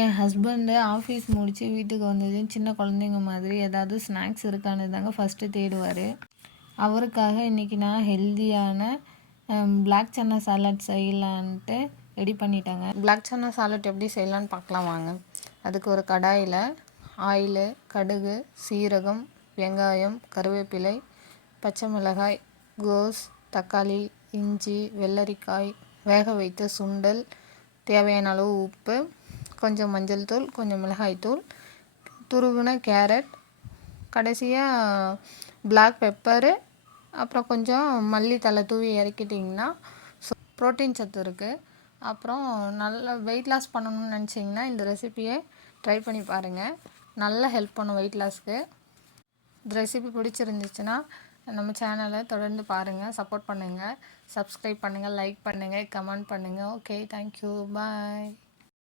என் husband office முடித்து வீட்டுக்கு வந்ததும் சின்ன குழந்தைங்க மாதிரி ஏதாவது ஸ்நாக்ஸ் இருக்கான்னு தாங்க ஃபஸ்ட்டு தேடுவார். அவருக்காக இன்றைக்கி நான் ஹெல்தியான பிளாக் சன்னா சாலட் செய்யலான்ட்டு ரெடி பண்ணிட்டேங்க. பிளாக் சன்னா சாலட் எப்படி செய்யலான்னு பார்க்கலாம் வாங்க. அதுக்கு ஒரு கடாயில் ஆயிலு, கடுகு, சீரகம், வெங்காயம், கருவேப்பிலை, பச்சை மிளகாய், கோஸ், தக்காளி, இஞ்சி, வெள்ளரிக்காய், வேக வைத்த சுண்டல், தேவையான அளவு உப்பு, கொஞ்சம் மஞ்சள் தூள், கொஞ்சம் மிளகாய்த்தூள், துருவின கேரட், கடைசியாக பிளாக் பெப்பரு, அப்புறம் கொஞ்சம் மல்லித்தலை தூவி இறக்கிட்டிங்கன்னா ப்ரோட்டீன் சத்து இருக்குது. அப்புறம் நல்லா வெயிட் லாஸ் பண்ணணும்னு நினச்சிங்கன்னா இந்த ரெசிபியை ட்ரை பண்ணி பாருங்கள். நல்லா ஹெல்ப் பண்ணும் வெயிட் லாஸ்க்கு. இந்த ரெசிபி பிடிச்சிருந்துச்சுன்னா நம்ம சேனலை தொடர்ந்து பாருங்கள், சப்போர்ட் பண்ணுங்கள், சப்ஸ்கிரைப் பண்ணுங்கள், லைக் பண்ணுங்கள், கமெண்ட் பண்ணுங்கள். ஓகே, தேங்க்யூ, பாய்.